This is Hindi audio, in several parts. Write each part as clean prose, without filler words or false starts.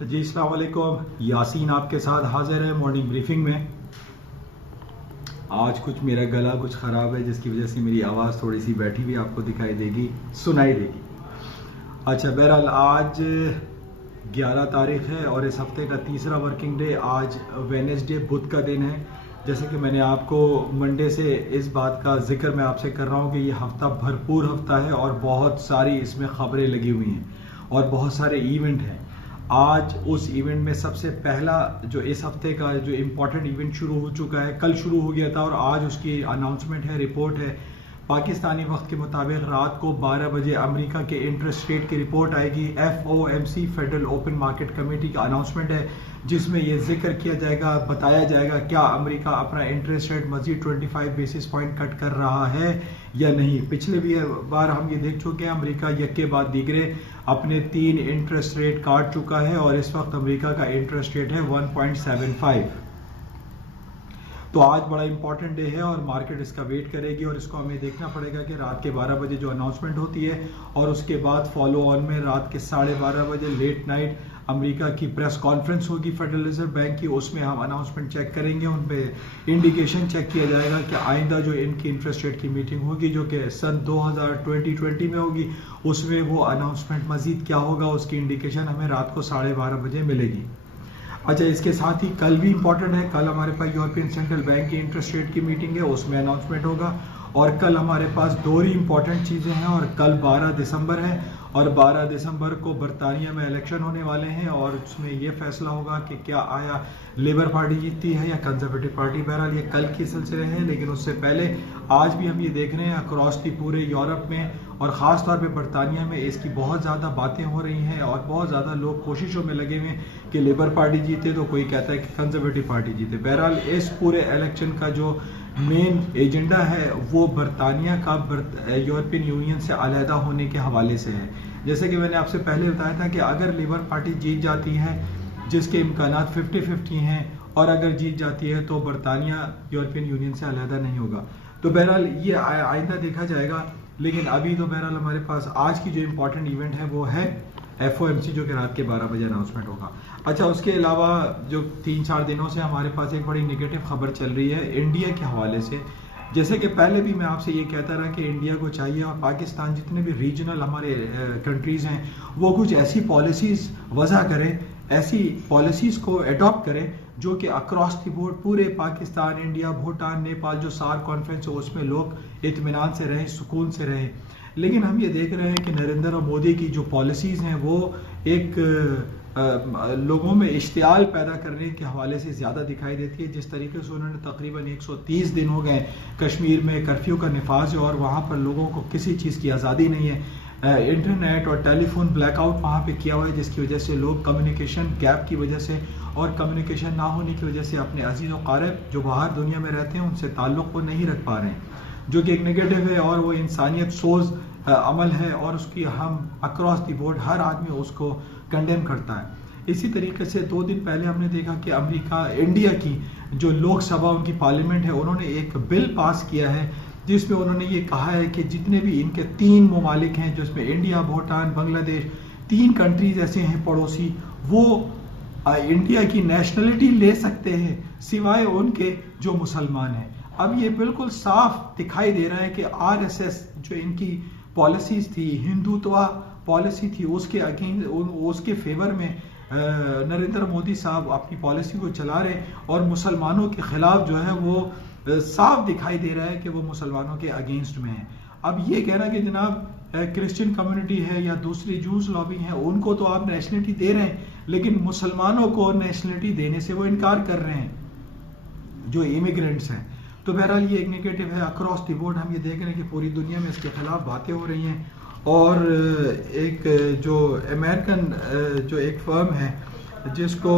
जी अस्सलाम वालेकुम। यासीन आपके साथ हाजिर है मॉर्निंग ब्रीफिंग में। आज कुछ मेरा गला कुछ ख़राब है जिसकी वजह से मेरी आवाज़ थोड़ी सी बैठी हुई आपको दिखाई देगी, सुनाई देगी। अच्छा, बहरहाल आज 11 तारीख है और इस हफ्ते का तीसरा वर्किंग डे आज वेडनेसडे बुध का दिन है। जैसे कि मैंने आपको मंडे से इस बात का जिक्र मैं आपसे कर रहा हूँ कि ये हफ्ता भरपूर हफ्ता है और बहुत सारी इसमें खबरें लगी हुई हैं और बहुत सारे इवेंट हैं। आज उस इवेंट में सबसे पहला जो इस हफ्ते का जो इम्पोर्टेंट इवेंट शुरू हो चुका है, कल शुरू हो गया था और आज उसकी अनाउंसमेंट है, रिपोर्ट है। पाकिस्तानी वक्त के मुताबिक रात को 12 बजे अमेरिका के इंटरेस्ट रेट की रिपोर्ट आएगी। FOMC federal open market committee का अनाउंसमेंट है जिसमें यह जिक्र किया जाएगा, बताया जाएगा क्या अमेरिका अपना इंटरेस्ट रेट मजीद 25 बेसिस पॉइंट कट कर रहा है या नहीं। पिछले भी बार हम ये देख चुके हैं, अमेरिका यके बाद दीगरे अपने 3 इंटरेस्ट रेट काट चुका है और इस वक्त अमेरिका का इंटरेस्ट रेट है 1.75। तो आज बड़ा इंपॉर्टेंट डे है और मार्केट इसका वेट करेगी और इसको हमें देखना पड़ेगा कि रात के 12 बजे जो अनाउंसमेंट होती है और उसके बाद फॉलो ऑन में रात के 12:30 बजे लेट नाइट अमेरिका की प्रेस कॉन्फ्रेंस होगी फेडरल रिजर्व बैंक की। उसमें हम अनाउंसमेंट चेक करेंगे, उन पे इंडिकेशन चेक किया जाएगा कि आइंदा जो इनकी इंटरेस्ट रेट की मीटिंग होगी जो कि सन 2020 में होगी, उसमें वो अनाउंसमेंट मजीद क्या होगा उसकी इंडिकेशन हमें रात को 12:30 बजे मिलेगी। अच्छा, इसके साथ ही कल भी इंपॉर्टेंट है, कल हमारे पास यूरोपियन सेंट्रल बैंक की इंटरेस्ट रेट की मीटिंग है, उसमें अनाउंसमेंट होगा। और कल हमारे पास 2 ही इंपॉर्टेंट चीज़ें हैं और कल 12 दिसंबर है और 12 दिसंबर को बरतानिया में इलेक्शन होने वाले हैं और उसमें यह फैसला होगा कि क्या आया लेबर पार्टी जीतती है या कंजर्वेटिव पार्टी। बहरहाल ये कल के सिलसिले हैं, लेकिन उससे पहले आज भी हम ये देख रहे हैं अक्रॉस दी पूरे यूरोप में और ख़ास तौर पे बरतानिया में इसकी बहुत ज़्यादा बातें हो रही हैं और बहुत ज़्यादा लोग कोशिशों में लगे हुए हैं कि लेबर पार्टी जीते तो कोई कहता है कि कंजर्वेटिव पार्टी जीते। बहरहाल इस पूरे इलेक्शन का जो मेन एजेंडा है वो बरतानिया का यूरोपियन यूनियन से अलहदा होने के हवाले से है। जैसे कि मैंने आपसे पहले बताया था कि अगर लेबर पार्टी जीत जाती है, जिसके इम्कानात 50-50 हैं, और अगर जीत जाती है तो बरतानिया यूरोपियन यूनियन से अलहदा नहीं होगा। तो बहरहाल ये आइंदा देखा जाएगा, लेकिन अभी तो बहरहाल हमारे पास आज की जो इम्पोर्टेंट इवेंट है वो है FOMC जो कि रात के 12 बजे अनाउंसमेंट होगा। अच्छा, उसके अलावा जो 3-4 दिनों से हमारे पास एक बड़ी नेगेटिव खबर चल रही है इंडिया के हवाले से। जैसे कि पहले भी मैं आपसे ये कहता रहा कि इंडिया को चाहिए और पाकिस्तान जितने भी रीजनल हमारे कंट्रीज़ हैं वो कुछ ऐसी पॉलिसीज़ वज़ा करें, ऐसी पॉलिसीज़ को अडॉप्ट करें जो कि अक्रॉस द बोर्ड पूरे पाकिस्तान, इंडिया, भूटान, नेपाल जो सार्क कॉन्फ्रेंस है उसमें लोग इत्मीनान से रहें, सुकून से रहें। लेकिन हम ये देख रहे हैं कि नरेंद्र मोदी की जो पॉलिसीज़ हैं वो एक लोगों में इश्तियाल पैदा करने के हवाले से ज़्यादा दिखाई देती है। जिस तरीके से उन्होंने तकरीबन 130 दिन हो गए कश्मीर में कर्फ्यू का निफाज है और वहाँ पर लोगों को किसी चीज़ की आज़ादी नहीं है। इंटरनेट और टेलीफोन ब्लैकआउट वहाँ पे किया हुआ है जिसकी वजह से लोग कम्युनिकेशन गैप की वजह से और कम्युनिकेशन ना होने की वजह से अपने अजीज़ व क़ारिब जो बाहर दुनिया में रहते हैं उनसे ताल्लुक़ को नहीं रख पा रहे हैं, जो कि एक नेगेटिव है और वो इंसानियत सोज अमल है और उसकी हम अक्रॉस द बोर्ड हर आदमी उसको कंडेम करता है। इसी तरीके से 2 दिन पहले हमने देखा कि अमेरिका, इंडिया की जो लोकसभा उनकी पार्लियामेंट है, उन्होंने एक बिल पास किया है जिसमें उन्होंने ये कहा है कि जितने भी इनके 3 ममालिक हैं जिसमें इंडिया, भूटान, बांग्लादेश, 3 कंट्रीज ऐसे हैं पड़ोसी, वो इंडिया की नेशनलिटी ले सकते हैं सिवाय उनके जो मुसलमान हैं। अब ये बिल्कुल साफ दिखाई दे रहा है कि RSS जो इनकी पॉलिसीज थी, हिंदुत्व पॉलिसी थी, उसके अगेंस्ट, उसके फेवर में नरेंद्र मोदी साहब अपनी पॉलिसी को चला रहे और मुसलमानों के खिलाफ जो है वो साफ दिखाई दे रहा है कि वो मुसलमानों के अगेंस्ट में है। अब ये कहना कि जनाब क्रिश्चियन कम्युनिटी है या दूसरी जूस लॉबी है उनको तो आप नेशनलिटी दे रहे हैं, लेकिन मुसलमानों को नेशनलिटी देने से वो इनकार कर रहे हैं जो इमिग्रेंट्स हैं। तो बहरहाल ये एक नेगेटिव है अक्रॉस द बोर्ड। हम ये देख रहे हैं कि पूरी दुनिया में इसके खिलाफ बातें हो रही हैं और एक जो अमेरिकन जो एक फर्म है जिसको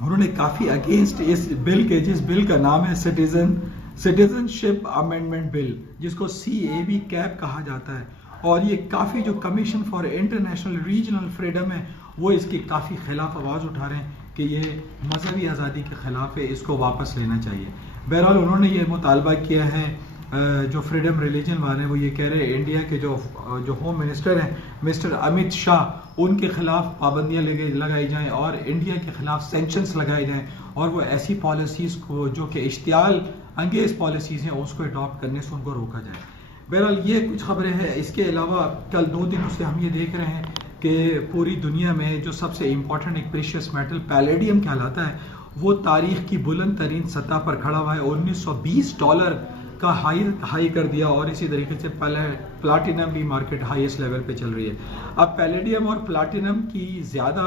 उन्होंने काफ़ी अगेंस्ट इस बिल के, जिस बिल का नाम है सिटीजनशिप अमेंडमेंट बिल, जिसको CAB कैप कहा जाता है, और ये काफ़ी जो commission for international regional freedom है वो इसके काफ़ी खिलाफ आवाज़ उठा रहे हैं कि ये मजहबी आज़ादी के ख़िलाफ़ है, इसको वापस लेना चाहिए। बहरहाल उन्होंने ये मुतालबा किया है जो फ्रीडम रिलीजन वाले हैं वो ये कह रहे हैं इंडिया के जो होम मिनिस्टर हैं मिस्टर अमित शाह, उनके खिलाफ पाबंदियां लगाई जाएं और इंडिया के खिलाफ सैंक्शंस लगाए जाएं और वो ऐसी पॉलिसीज को जो कि इश्तियाल अंगेज पॉलिसीज हैं उसको अडॉप्ट करने से उनको रोका जाए। बहरहाल ये कुछ खबरें हैं। इसके अलावा कल 2 दिनों से हम ये देख रहे हैं कि पूरी दुनिया में जो सबसे इम्पोर्टेंट एक प्रेशियस मेटल पैलेडियम कहलाता है वो तारीख की बुलंद तरीन सतह पर खड़ा हुआ है। $1920 का हाई कर दिया और इसी तरीके से प्लाटिनम भी मार्केट हाईएस्ट लेवल पे चल रही है। अब पैलेडियम और प्लाटिनम की ज़्यादा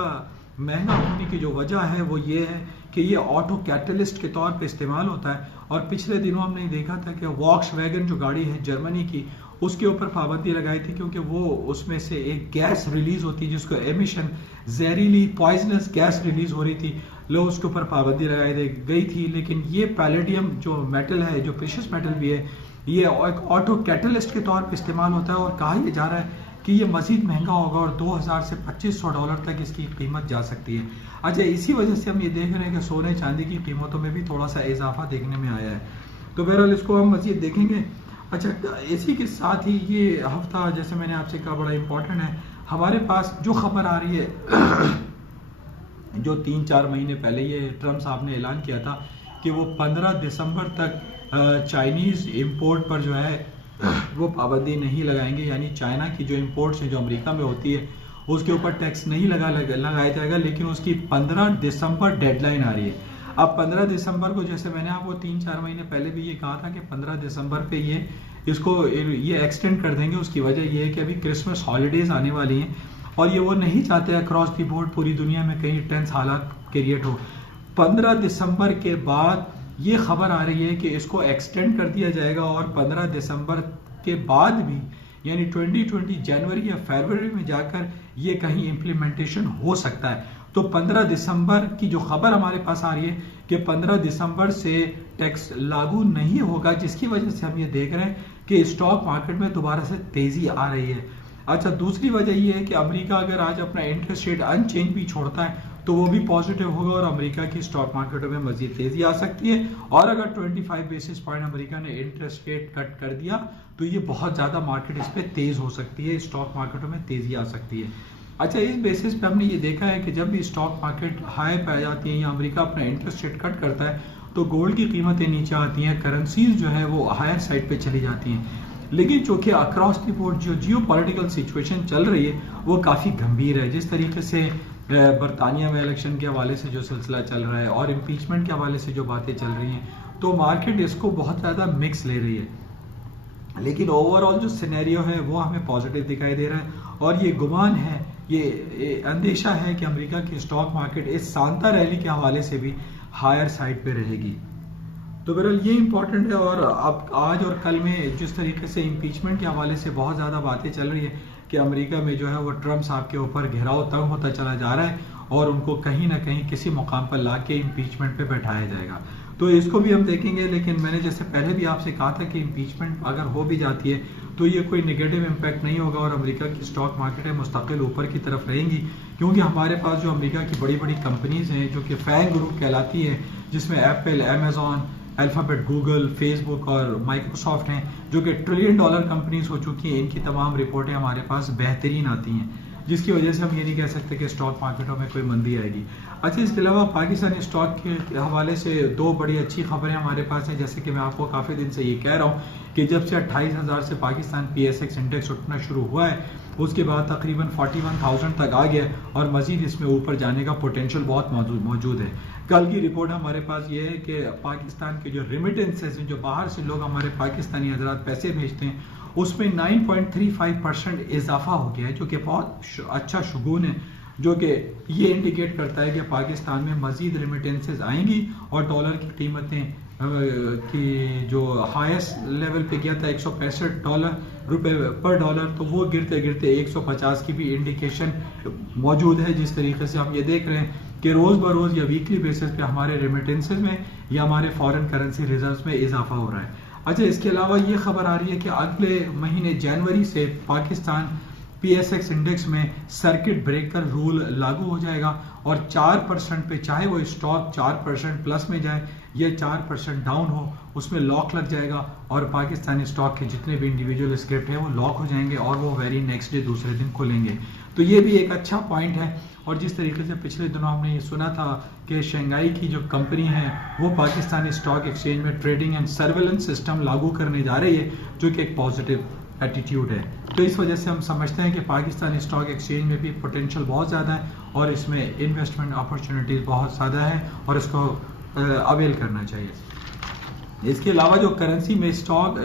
महंगा होने की जो वजह है वो ये है कि ये ऑटो कैटलिस्ट के तौर पे इस्तेमाल होता है और पिछले दिनों हमने देखा था कि वॉक्सवैगन जो गाड़ी है जर्मनी की उसके ऊपर पाबंदी लगाई थी क्योंकि वो उसमें से एक गैस रिलीज होती है जिसको एमिशन जहरीली पॉइजनस गैस रिलीज हो रही थी, लोग उसके ऊपर पाबंदी लगाई गई थी। लेकिन ये पैलेडियम जो मेटल है, जो प्रेशियस मेटल भी है, ये एक ऑटो कैटलिस्ट के तौर पे इस्तेमाल होता है और कहा यह जा रहा है कि ये मजीद महंगा होगा और $2000 से $2500 तक इसकी कीमत जा सकती है। अच्छा, इसी वजह से हम ये देख रहे हैं कि सोने चांदी की कीमतों में भी थोड़ा सा इजाफा देखने में आया है। तो बहरहाल इसको हम मजीद देखेंगे। अच्छा, इसी के साथ ही ये हफ्ता जैसे मैंने आपसे कहा बड़ा इंपॉर्टेंट है। हमारे पास जो खबर आ रही है जो 3-4 महीने पहले ये ट्रम्प साहब ने ऐलान किया था कि वो 15 दिसंबर तक चाइनीज इंपोर्ट पर जो है वो पाबंदी नहीं लगाएंगे, यानी चाइना की जो इंपोर्ट्स हैं जो अमेरिका में होती है उसके ऊपर टैक्स नहीं लगाया जाएगा। लेकिन उसकी 15 दिसंबर डेडलाइन आ रही है। अब 15 दिसंबर को, जैसे मैंने आपको 3-4 महीने पहले भी ये कहा था कि 15 दिसंबर पे ये एक्सटेंड कर देंगे। उसकी वजह ये है कि अभी क्रिसमस हॉलीडेज आने वाली हैं और ये वो नहीं चाहते अक्रॉस द बोर्ड पूरी दुनिया में कहीं टेंस हालात क्रिएट हो। 15 दिसंबर के बाद ये खबर आ रही है कि इसको एक्सटेंड कर दिया जाएगा और 15 दिसंबर के बाद भी यानी 2020 जनवरी या फरवरी में जाकर ये कहीं इम्प्लीमेंटेशन हो सकता है। तो 15 दिसंबर की जो खबर हमारे पास आ रही है कि 15 दिसंबर से टैक्स लागू नहीं होगा, जिसकी वजह से हम ये देख रहे हैं कि स्टॉक मार्केट में दोबारा से तेजी आ रही है। अच्छा, दूसरी वजह यह है कि अमेरिका अगर आज अपना इंटरेस्ट रेट अनचेंज भी छोड़ता है तो वो भी पॉजिटिव होगा और अमेरिका की स्टॉक मार्केटों में मजीद तेजी आ सकती है। और अगर 25 बेसिस पॉइंट अमेरिका ने इंटरेस्ट रेट कट कर दिया तो ये बहुत ज्यादा मार्केट इस पे तेज हो सकती है, स्टॉक मार्केटों में तेजी आ सकती है। अच्छा, इस बेसिस पे हमने ये देखा है कि जब भी स्टॉक मार्केट हाई पे आ जाती है या अमेरिका अपना इंटरेस्ट रेट कट करता है तो गोल्ड की कीमतें नीचे आती हैं, करेंसीज जो है वो हायर साइड पे चली जाती हैं। लेकिन चूंकि अक्रॉस द बोर्ड जो जियो पॉलिटिकल सिचुएशन चल रही है वो काफ़ी गंभीर है, जिस तरीके से बरतानिया में इलेक्शन के हवाले से जो सिलसिला चल रहा है और इम्पीचमेंट के हवाले से जो बातें चल रही हैं, तो मार्केट इसको बहुत ज़्यादा मिक्स ले रही है। लेकिन ओवरऑल जो सिनेरियो है वो हमें पॉजिटिव दिखाई दे रहा है और ये गुमान है, ये अंदेशा है कि अमेरिका की स्टॉक मार्केट इस सांता रैली के हवाले से भी हायर साइड पे रहेगी। तो बहरहाल ये इंपॉर्टेंट है। और अब आज और कल में जिस तरीके से इम्पीचमेंट के हवाले से बहुत ज़्यादा बातें चल रही है कि अमेरिका में जो है वो ट्रम्प साहब के ऊपर घेराव तंग होता चला जा रहा है और उनको कहीं ना कहीं किसी मुकाम पर ला के इम्पीचमेंट पे बैठाया जाएगा, तो इसको भी हम देखेंगे। लेकिन मैंने जैसे पहले भी आपसे कहा था कि इम्पीचमेंट अगर हो भी जाती है तो ये कोई नेगेटिव इम्पैक्ट नहीं होगा और अमेरिका की स्टॉक मार्केटें मुस्तकिल ऊपर की तरफ रहेंगी, क्योंकि हमारे पास जो अमेरिका की बड़ी बड़ी कंपनीज हैं जो कि फैंग ग्रुप कहलाती है, जिसमें Apple, Amazon, alphabet, Google, Facebook और माइक्रोसॉफ्ट हैं, जो कि $1 ट्रिलियन कंपनीज हो चुकी हैं, इनकी तमाम रिपोर्टें हमारे पास बेहतरीन आती हैं, जिसकी वजह से हम ये नहीं कह सकते कि स्टॉक मार्केटों में कोई मंदी आएगी। अच्छा, इसके अलावा पाकिस्तानी स्टॉक के हवाले से 2 बड़ी अच्छी खबरें हमारे पास हैं। जैसे कि मैं आपको काफ़ी दिन से ये कह रहा हूँ कि जब से 28,000 से पाकिस्तान PSX इंडेक्स उठना शुरू हुआ है उसके बाद तकरीबन 41,000 तक आ गया और मजीद इसमें ऊपर जाने का पोटेंशियल बहुत मौजूद है। कल की रिपोर्ट हमारे पास ये है कि पाकिस्तान के जो रेमिटेंसेस हैं, जो बाहर से लोग हमारे पाकिस्तानी हजरात पैसे भेजते हैं, उसमें 9.35% इजाफा हो गया है, जो कि बहुत अच्छा शुगून है, जो कि ये इंडिकेट करता है कि पाकिस्तान में मजीद रेमिटेंसेस आएंगी और डॉलर की कीमतें की जो हाईएस्ट लेवल पे गया था $165 पर डॉलर, तो वो गिरते गिरते 150 की भी इंडिकेशन मौजूद है। जिस तरीके से हम ये देख रहे हैं कि रोज बरोज या वीकली बेसिस पे हमारे रेमिटेंसेस में या हमारे फॉरेन करेंसी रिजर्व्स में इजाफा हो रहा है। अच्छा, इसके अलावा ये खबर आ रही है कि अगले महीने जनवरी से पाकिस्तान PSX इंडेक्स में सर्किट ब्रेकर रूल लागू हो जाएगा और 4% पे, चाहे वो स्टॉक 4% प्लस में जाए या 4% डाउन हो, उसमें लॉक लग जाएगा और पाकिस्तानी स्टॉक के जितने भी इंडिविजुअल स्क्रिप्ट है वो लॉक हो जाएंगे और वो वेरी नेक्स्ट डे दूसरे दिन खुलेंगे। तो ये भी एक अच्छा पॉइंट है। और जिस तरीके से पिछले दिनों हमने ये सुना था कि शंघाई की जो कंपनी है वो पाकिस्तानी स्टॉक एक्सचेंज में ट्रेडिंग एंड सर्वेलेंस सिस्टम लागू करने जा रही है, जो कि एक पॉजिटिव एटीट्यूड है। तो इस वजह से हम समझते हैं कि पाकिस्तानी स्टॉक एक्सचेंज में भी पोटेंशियल बहुत ज़्यादा है और इसमें इन्वेस्टमेंट अपॉर्चुनिटीज़ बहुत ज़्यादा है और इसको अवेल करना चाहिए। इसके अलावा जो करेंसी में स्टॉक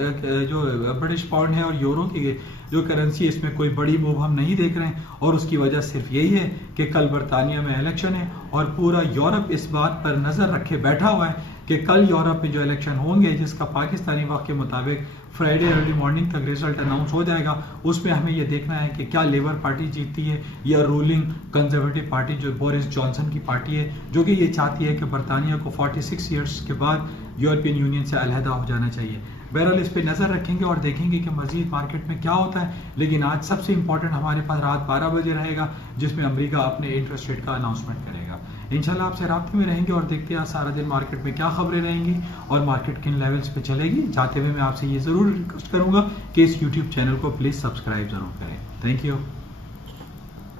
जो ब्रिटिश पाउंड है और यूरो की जो करेंसी है, इसमें कोई बड़ी मूव हम नहीं देख रहे हैं और उसकी वजह सिर्फ यही है कि कल बरतानिया में इलेक्शन है और पूरा यूरोप इस बात पर नज़र रखे बैठा हुआ है कि कल यूरोप में जो इलेक्शन होंगे, जिसका पाकिस्तानी वक्त के मुताबिक फ्राइडे अर्ली मॉर्निंग तक रिजल्ट अनाउंस हो जाएगा, उसमें हमें यह देखना है कि क्या लेबर पार्टी जीतती है या रूलिंग कंजर्वेटिव पार्टी जो बोरिस जॉनसन की पार्टी है, जो कि ये चाहती है कि बरतानिया को 46 ईयर्स के बाद यूरोपियन यूनियन से अलहदा हो जाना चाहिए। बहरहाल इस पर नज़र रखेंगे और देखेंगे कि मजीद मार्केट में क्या होता है। लेकिन आज सबसे इंपॉर्टेंट हमारे पास रात 12 बजे रहेगा, जिसमें अमेरिका अपने इंटरेस्ट रेट का अनाउंसमेंट करेगा। इंशाल्लाह आपसे राब्ते में रहेंगे और देखते हैं सारा दिन मार्केट में क्या खबरें रहेंगी और मार्केट किन लेवल्स पे चलेगी। जाते हुए मैं आपसे ये ज़रूर रिक्वेस्ट करूंगा कि इस यूट्यूब चैनल को प्लीज़ सब्सक्राइब ज़रूर करें। Thank you.